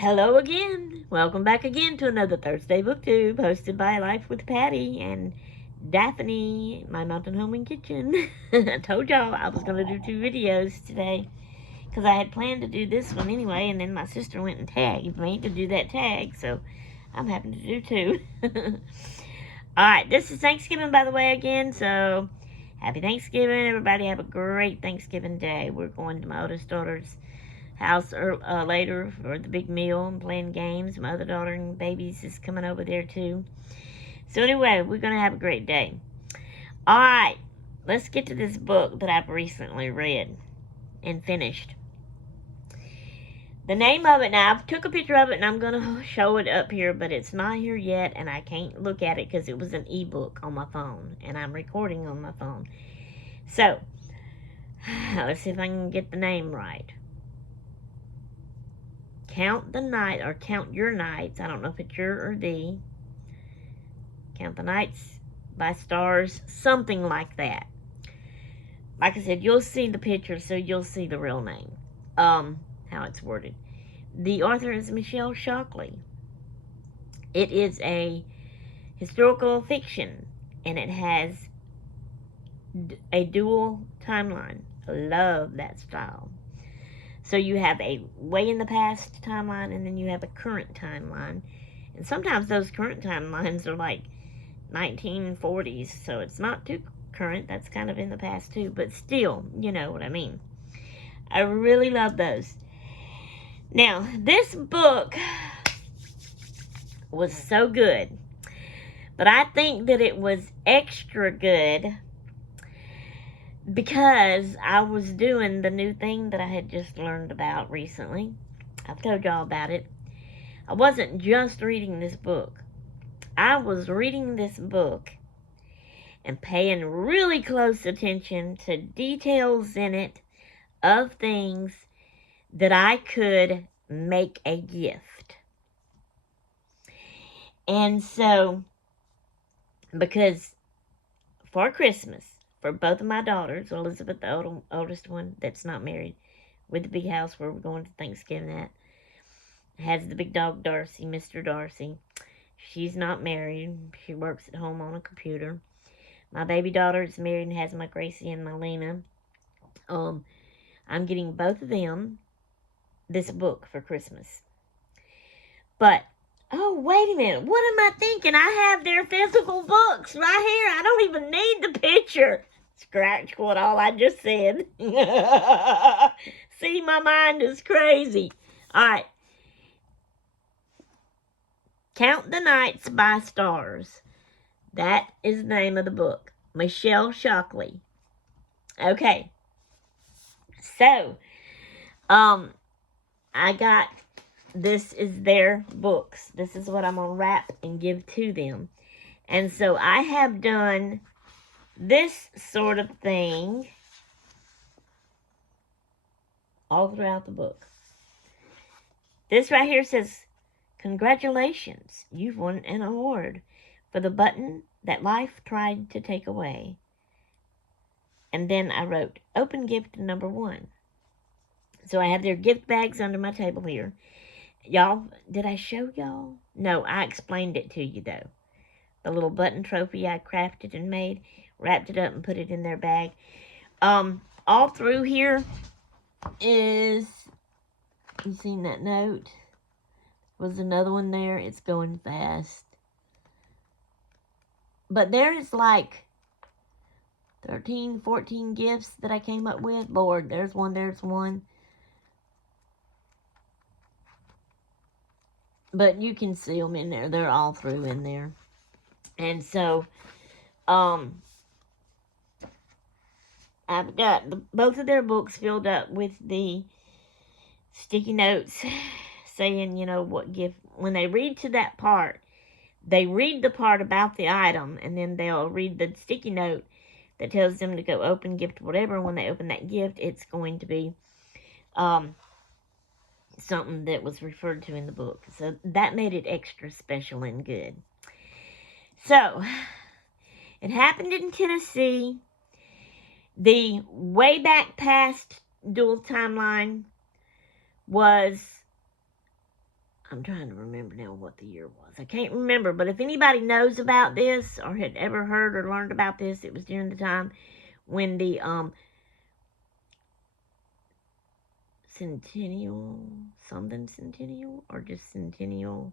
Hello again. Welcome back again to another Thursday BookTube hosted by Life with Patty and Daphne, my mountain home and kitchen. I told y'all I was going to do 2 videos today because I had planned to do this one anyway, and then my sister went and tagged me to do that tag, so I'm having to do 2. Alright, this is Thanksgiving, by the way, again, so happy Thanksgiving. Everybody have a great Thanksgiving day. We're going to my oldest daughter's house later for the big meal and playing games. My other daughter and babies is coming over there too. So anyway, we're going to have a great day. Alright, let's get to this book that I've recently read and finished. The name of it, now I took a picture of it and I'm going to show it up here, but it's not here yet and I can't look at it because it was an ebook on my phone and I'm recording on my phone. So, let's see if I can get the name right. Count the night, or count your nights. I don't know if it's your or the. Count the nights by stars, something like that. Like I said, you'll see the picture, so you'll see the real name. How it's worded. The author is Michelle Shocklee. It is a historical fiction, and it has a dual timeline. I love that style. So you have a way in the past timeline, and then you have a current timeline. And sometimes those current timelines are like 1940s, so it's not too current. That's kind of in the past too, but still, you know what I mean. I really love those. Now, this book was so good, but I think that it was extra good because I was doing the new thing that I had just learned about recently. I've told y'all about it. I wasn't just reading this book. I was reading this book and paying really close attention to details in it of things that I could make a gift. And so, because for Christmas, for both of my daughters, Elizabeth, the oldest one that's not married, with the big house where we're going to Thanksgiving at, has the big dog Darcy, Mr. Darcy. She's not married. She works at home on a computer. My baby daughter is married and has my Gracie and my Lena. I'm getting both of them this book for Christmas. But, oh, wait a minute. What am I thinking? I have their physical books right here. I don't even need the picture. Scratch what all I just said. See, my mind is crazy. All right. Count the Nights by Stars. That is the name of the book. Michelle Shocklee. Okay. So, I got, this is their books. This is what I'm going to wrap and give to them. And so I have done this sort of thing all throughout the book. This right here says, congratulations, you've won an award for the button that life tried to take away. And then I wrote, open gift number 1. So I have their gift bags under my table here. Y'all, did I show y'all? No, I explained it to you though. The little button trophy I crafted and made, wrapped it up and put it in their bag. All through here is, you seen that note? Was another one there. It's going fast. But there's like 13, 14 gifts that I came up with. Lord, there's one, there's one. But you can see them in there. They're all through in there. And so, I've got both of their books filled up with the sticky notes saying, you know, what gift. When they read to that part, they read the part about the item, and then they'll read the sticky note that tells them to go open gift whatever. When they open that gift, it's going to be something that was referred to in the book. So that made it extra special and good. So, it happened in Tennessee. The way back past dual timeline was I'm trying to remember now what the year was. I can't remember, but if anybody knows about this or had ever heard or learned about this, it was during the time when the Centennial, or just Centennial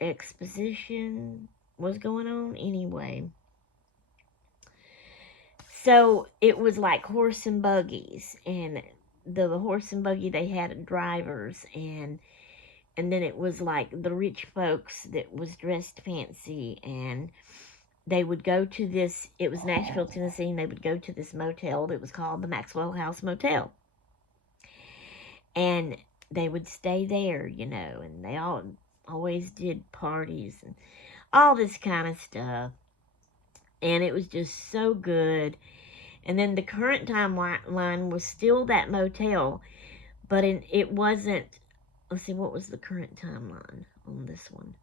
Exposition was going on. Anyway, so it was like horse and buggies, and the horse and buggy, they had drivers, and then it was like the rich folks that was dressed fancy, and they would go to this, it was Nashville, Tennessee, and they would go to this motel that was called the Maxwell House Motel. And they would stay there, you know, and they always did parties and all this kind of stuff. And it was just so good. And then the current timeline was still that motel, but it wasn't. Let's see, what was the current timeline on this one?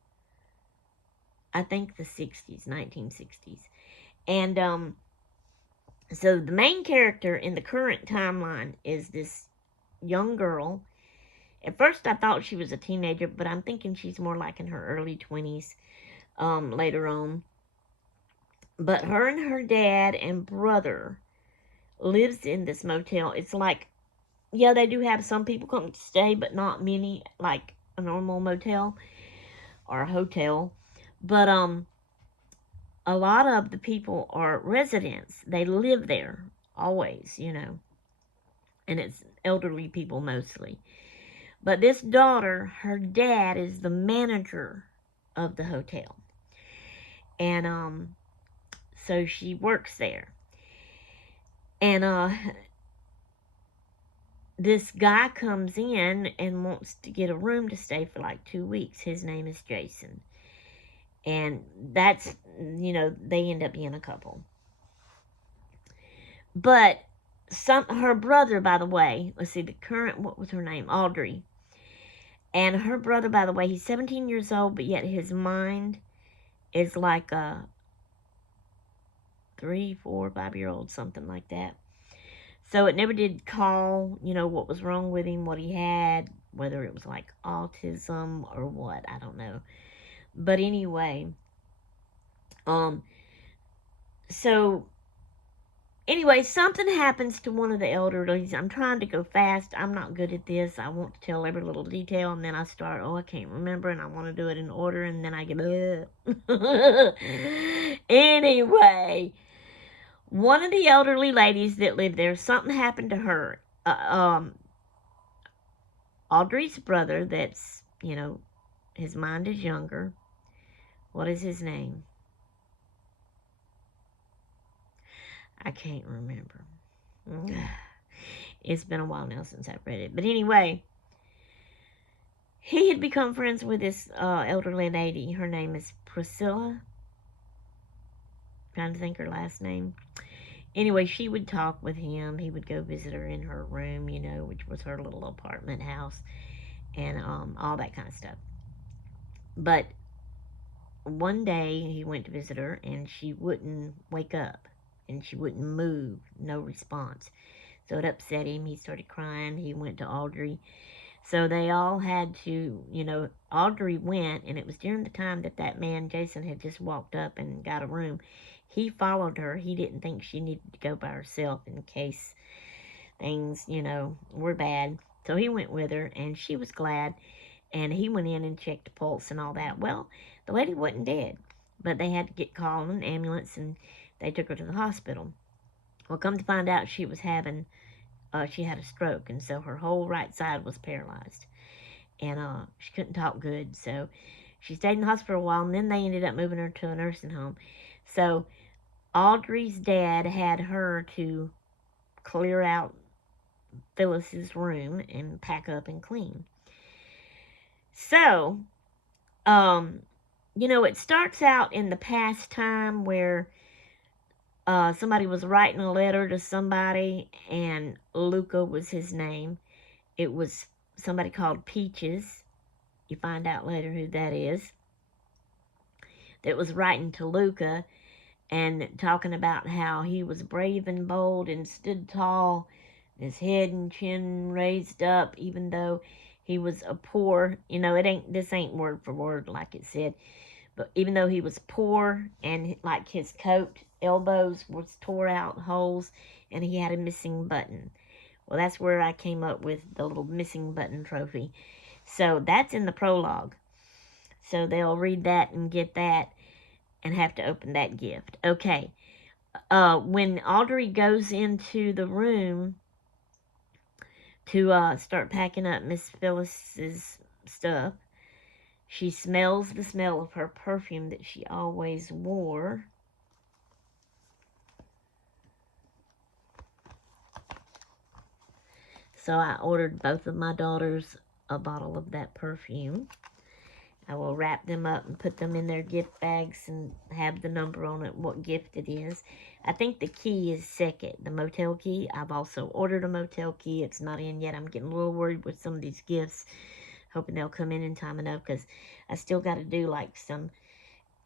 I think the 60s, 1960s. And so the main character in the current timeline is this young girl. At first I thought she was a teenager, but I'm thinking she's more like in her early 20s later on. But her and her dad and brother lives in this motel. It's like, yeah, they do have some people come to stay, but not many, like a normal motel or a hotel. But a lot of the people are residents. They live there always, you know. And it's elderly people mostly. But this daughter, her dad is the manager of the hotel. And so she works there. And this guy comes in and wants to get a room to stay for like 2 weeks. His name is Jason. And that's, you know, they end up being a couple. But her brother, by the way, let's see, what was her name? Audrey. And her brother, by the way, he's 17 years old, but yet his mind is like a 3, 4, 5-year-old, something like that. So it never did call, you know, what was wrong with him, what he had, whether it was like autism or what, I don't know. But anyway, something happens to one of the elderlies. I'm trying to go fast. I'm not good at this. I want to tell every little detail, and then I start, I can't remember, and I want to do it in order, and then I get, Anyway, one of the elderly ladies that lived there, something happened to her. Audrey's brother, that's, you know, his mind is younger. What is his name? I can't remember. It's been a while now since I've read it. But anyway, he had become friends with this elderly lady. Her name is Priscilla. Trying to think her last name. Anyway, she would talk with him. He would go visit her in her room, you know, which was her little apartment house, and all that kind of stuff. But one day he went to visit her, and she wouldn't wake up, and she wouldn't move, no response. So it upset him. He started crying. He went to Audrey. So they all had to, you know, Audrey went, and it was during the time that man, Jason, had just walked up and got a room. He followed her. He didn't think she needed to go by herself in case things, you know, were bad. So he went with her, and she was glad. And he went in and checked the pulse and all that. Well, the lady wasn't dead, but they had to call an ambulance, and they took her to the hospital. Well, come to find out, she was having, she had a stroke, and so her whole right side was paralyzed. And she couldn't talk good, so she stayed in the hospital a while, and then they ended up moving her to a nursing home. So Audrey's dad had her to clear out Phyllis's room and pack up and clean. So, you know, it starts out in the past time where somebody was writing a letter to somebody, and Luca was his name. It was somebody called Peaches. You find out later who that is. That was writing to Luca and talking about how he was brave and bold and stood tall, his head and chin raised up, even though he was a poor, this ain't word for word like it said, but even though he was poor and like his coat elbows was tore out holes and he had a missing button. Well, that's where I came up with the little missing button trophy. So that's in the prologue. So they'll read that and get that and have to open that gift. Okay. When Audrey goes into the room to start packing up Miss Phyllis's stuff, she smells the smell of her perfume that she always wore. So I ordered both of my daughters a bottle of that perfume. I will wrap them up and put them in their gift bags and have the number on it, what gift it is. I think the key is second, the motel key. I've also ordered a motel key. It's not in yet. I'm getting a little worried with some of these gifts, hoping they'll come in time enough because I still got to do like some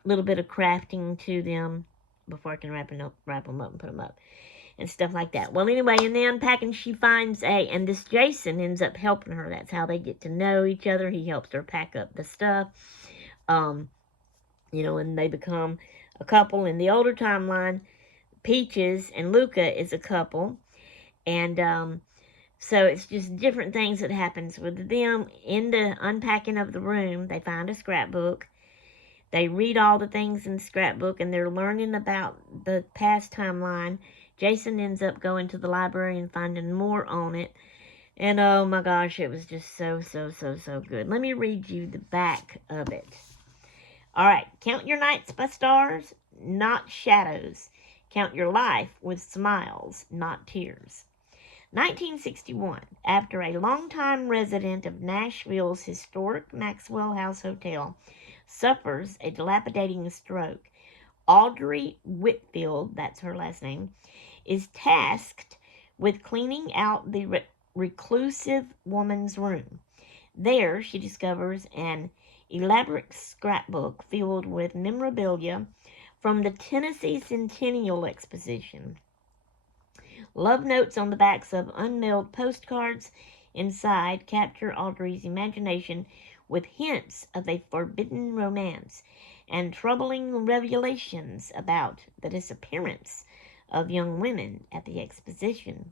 little bit of crafting to them before I can wrap them up and put them up and stuff like that. Well, anyway, in the unpacking, she finds and this Jason ends up helping her. That's how they get to know each other. He helps her pack up the stuff, and they become a couple. In the older timeline, Peaches and Luca is a couple, and so it's just different things that happens with them. In the unpacking of the room, they find a scrapbook. They read all the things in the scrapbook, and they're learning about the past timeline. Jason ends up going to the library and finding more on it. And oh my gosh, it was just so good. Let me read you the back of it. Alright, count your nights by stars, not shadows. Count your life with smiles, not tears. 1961, after a longtime resident of Nashville's historic Maxwell House Hotel suffers a dilapidating stroke, Audrey Whitfield, that's her last name, is tasked with cleaning out the reclusive woman's room. There, she discovers an elaborate scrapbook filled with memorabilia from the Tennessee Centennial Exposition. Love notes on the backs of unmailed postcards inside capture Audrey's imagination with hints of a forbidden romance and troubling revelations about the disappearance of young women at the exposition.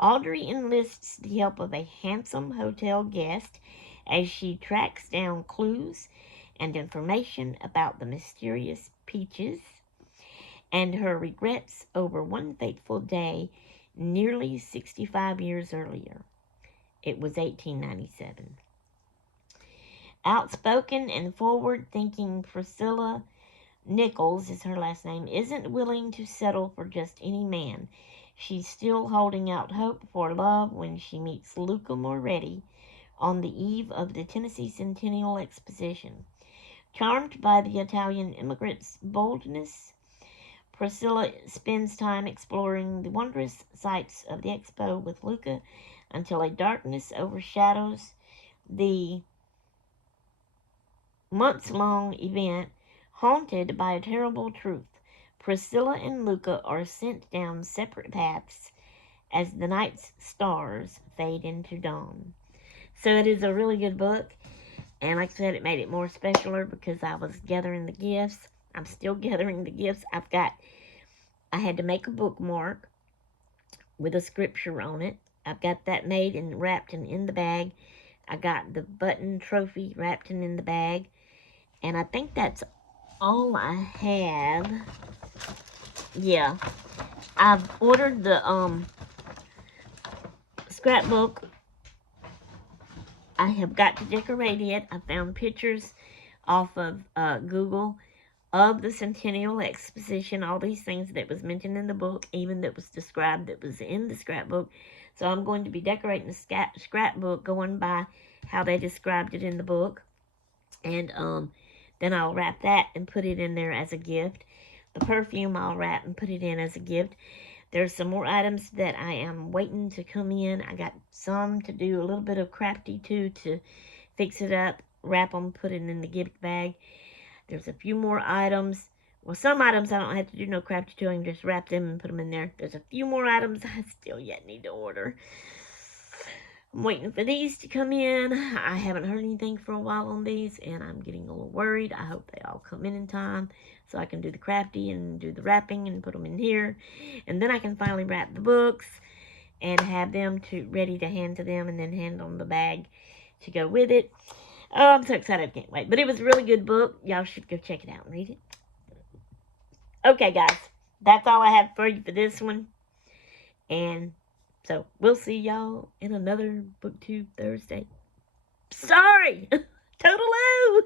Audrey enlists the help of a handsome hotel guest as she tracks down clues and information about the mysterious Peaches and her regrets over one fateful day nearly 65 years earlier. It was 1897. Outspoken and forward-thinking Priscilla Nichols is her last name, isn't willing to settle for just any man. She's still holding out hope for love when she meets Luca Moretti on the eve of the Tennessee Centennial Exposition. Charmed by the Italian immigrant's boldness, Priscilla spends time exploring the wondrous sights of the expo with Luca until a darkness overshadows the months-long event. Haunted by a terrible truth, Priscilla and Luca are sent down separate paths as the night's stars fade into dawn. So it is a really good book, and like I said, it made it more specialer because I was gathering the gifts. I'm still gathering the gifts. I had to make a bookmark with a scripture on it. I've got that made and wrapped and in the bag. I got the button trophy wrapped and in the bag, and I think that's all I have. Yeah, I've ordered the scrapbook. I have got to decorate it. I found pictures off of Google of the Centennial Exposition, all these things that was mentioned in the book, even that was described that was in the scrapbook. So I'm going to be decorating the scrapbook going by how they described it in the book. And then I'll wrap that and put it in there as a gift. The perfume I'll wrap and put it in as a gift. There's some more items that I am waiting to come in. I got some to do a little bit of crafty too to fix it up, wrap them, put it in the gift bag. There's a few more items. Well, some items I don't have to do no crafty to. I can just wrap them and put them in there. There's a few more items I still yet need to order. I'm waiting for these to come in. I haven't heard anything for a while on these, and I'm getting a little worried. I hope they all come in time so I can do the crafty and do the wrapping and put them in here. And then I can finally wrap the books and have them ready to hand to them, and then hand them the bag to go with it. Oh, I'm so excited. I can't wait. But it was a really good book. Y'all should go check it out and read it. Okay, guys. That's all I have for you for this one. And so we'll see y'all in another BookTube Thursday. Sorry! Toodaloo!